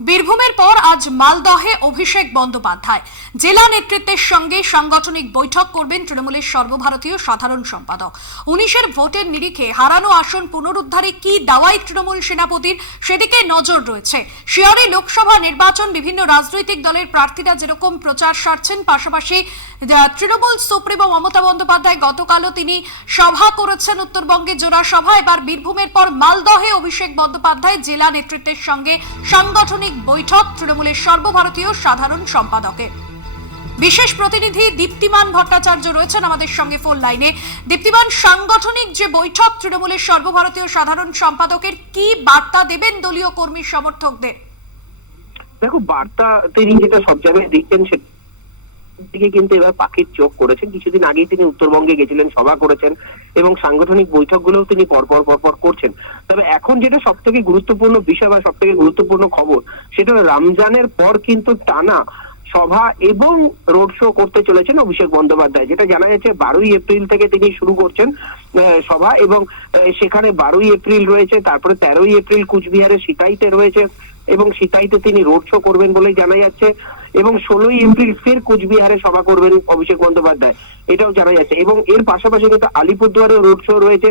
বীরভূমের পর আজ মালদহে অভিষেক বন্দ্যোপাধ্যায় জেলা নেতৃত্বের সঙ্গে সাংগঠনিক বৈঠক করবেন তৃণমূলের সর্বভারতীয় সাধারণ সম্পাদক। 19-এর ভোটের নিরিখে হারানো আসন পুনরুদ্ধারে কি দাওয়াই তৃণমূল সেনাপতির, সেদিকে নজর রয়েছে। শিয়রে লোকসভা নির্বাচন, বিভিন্ন রাজনৈতিক দলের প্রার্থীরা যেরকম প্রচার সারছেন, পাশাপাশি তৃণমূল সুপ্রিমো মমতা বন্দ্যোপাধ্যায় গতকালও তিনি সভা করেছেন উত্তরবঙ্গে জোড়া সভা। এবার বীরভূমের পর মালদহে অভিষেক বন্দ্যোপাধ্যায় জেলা নেতৃত্বের সঙ্গে সাংগঠনিক বৈঠক তৃণমূলের সর্বভারতীয় সাধারণ সম্পাদকের। বিশেষ প্রতিনিধি দীপ্তিমান ভট্টাচার্য রয়েছেন আমাদের সঙ্গে ফোন লাইনে। দীপ্তিমান, সাংগঠনিক যে বৈঠক তৃণমূলের সর্বভারতীয় সাধারণ সম্পাদকের, কি বার্তা দেবেন দলীয় কর্মী সমর্থকদের? দেখো, বার্তা তিনি যেটা সব জায়গায় দিচ্ছেন দিকে কিন্তু এবার পাখির চোখ করেছেন। কিছুদিন আগেই তিনি উত্তরবঙ্গে গেছিলেন, সভা করেছেন এবং সাংগঠনিক বৈঠকগুলোও তিনি পরপর করছেন। তবে এখন যেটা সব থেকে গুরুত্বপূর্ণ বিষয় বা সব থেকে গুরুত্বপূর্ণ খবর, সেটা রমজানের পর কিন্তু টানা সভা এবং রোড শো করতে চলেছেন অভিষেক বন্দ্যোপাধ্যায়। যেটা জানা যাচ্ছে 12ই এপ্রিল থেকে তিনি শুরু করছেন সভা, এবং সেখানে 12ই এপ্রিল রয়েছে, তারপরে 13ই এপ্রিল কুচবিহারের সিতাইতে রয়েছে এবং সিতাইতে তিনি রোড শো করবেন বলে জানা যাচ্ছে, এবং 16ই এপ্রিল ফের কোচবিহারে সভা করবেন অভিষেক বন্দ্যোপাধ্যায়, এটাও জানা যাচ্ছে। এবং এর পাশাপাশি কিন্তু আলিপুরদুয়ারে রোড শো রয়েছে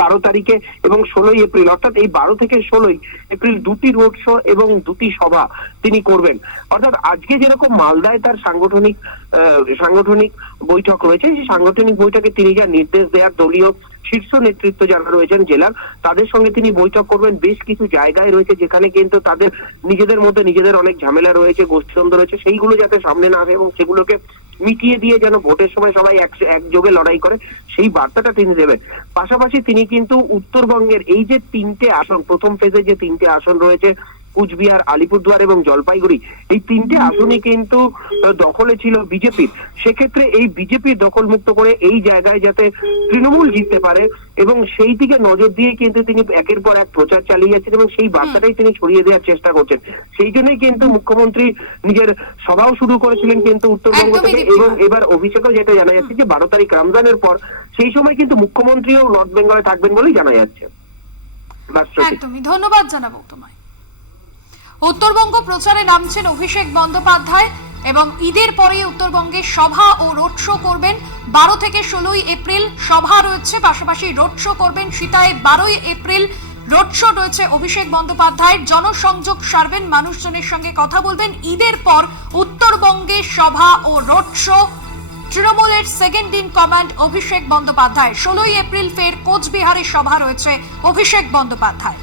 12 তারিখে এবং 16ই এপ্রিল, অর্থাৎ এই 12 থেকে 16ই এপ্রিল দুটি রোড শো এবং দুটি সভা তিনি করবেন। অর্থাৎ আজকে যেরকম মালদায় তার সাংগঠনিক বৈঠক রয়েছে, সেই সাংগঠনিক বৈঠকে তিনি যা নির্দেশ দেওয়ার, দলীয় শীর্ষ নেতৃত্ব যারা রয়েছেন জেলার, তাদের সঙ্গে তিনি বৈঠক করবেন। বেশ কিছু জায়গায় রয়েছে যেখানে কিন্তু তাদের নিজেদের মধ্যে নিজেদের অনেক ঝামেলা রয়েছে, গোষ্ঠীদ্বন্দ্ব রয়েছে, সেইগুলো যাতে সামনে না আসে এবং সেগুলোকে মিটিয়ে দিয়ে যেন ভোটের সময় সবাই একযোগে লড়াই করে, সেই বার্তাটা তিনি দেবেন। পাশাপাশি তিনি কিন্তু উত্তরবঙ্গের এই যে 3টে আসন, প্রথম ফেজে যে 3টে আসন রয়েছে, কুচবিহার, আলিপুরদুয়ার এবং জলপাইগুড়ি, এই 3টে আসনই কিন্তু দখলে ছিল বিজেপির। সেক্ষেত্রে এই বিজেপি দখলমুক্ত করে এই জায়গায় যাতে তৃণমূল জিততে পারে এবং সেই দিকে নজর দিয়ে কিন্তু তিনি একের পর এক প্রচার চালিয়ে যাচ্ছেন এবং সেই বার্তাটাই তিনি ছড়িয়ে দেওয়ার চেষ্টা করছেন। সেই জন্যই কিন্তু মুখ্যমন্ত্রী নিজের সভাও শুরু করেছিলেন কিন্তু উত্তরবঙ্গ থেকে, এবং এবার অভিষেকও যেটা জানা যাচ্ছে যে 12 তারিখ রমজানের পর, সেই সময় কিন্তু মুখ্যমন্ত্রীও নর্থ বেঙ্গলে থাকবেন বলেই জানা যাচ্ছে। একদমই, ধন্যবাদ জানাবো তোমায়। উত্তরবঙ্গ প্রচারে নামছেন অভিষেক বন্দ্যোপাধ্যায় এবং ঈদের পরে উত্তরবঙ্গে সভা ও রোড শো করবেন। 12 থেকে 16ই এপ্রিল সভা রয়েছে, পাশাপাশি রোড শো করবেন সিতায়। 12ই এপ্রিল রোড শো রয়েছে অভিষেক বন্দ্যোপাধ্যায়ের, জনসংযোগ সারবেন, মানুষজনের সঙ্গে কথা বলবেন। ঈদের পর উত্তরবঙ্গে সভা ও রোড শো। তৃণমূলের second in command Abhishek Bandyopadhyay. 16ই এপ্রিল ফের কোচবিহারে সভা রয়েছে অভিষেক বন্দ্যোপাধ্যায়।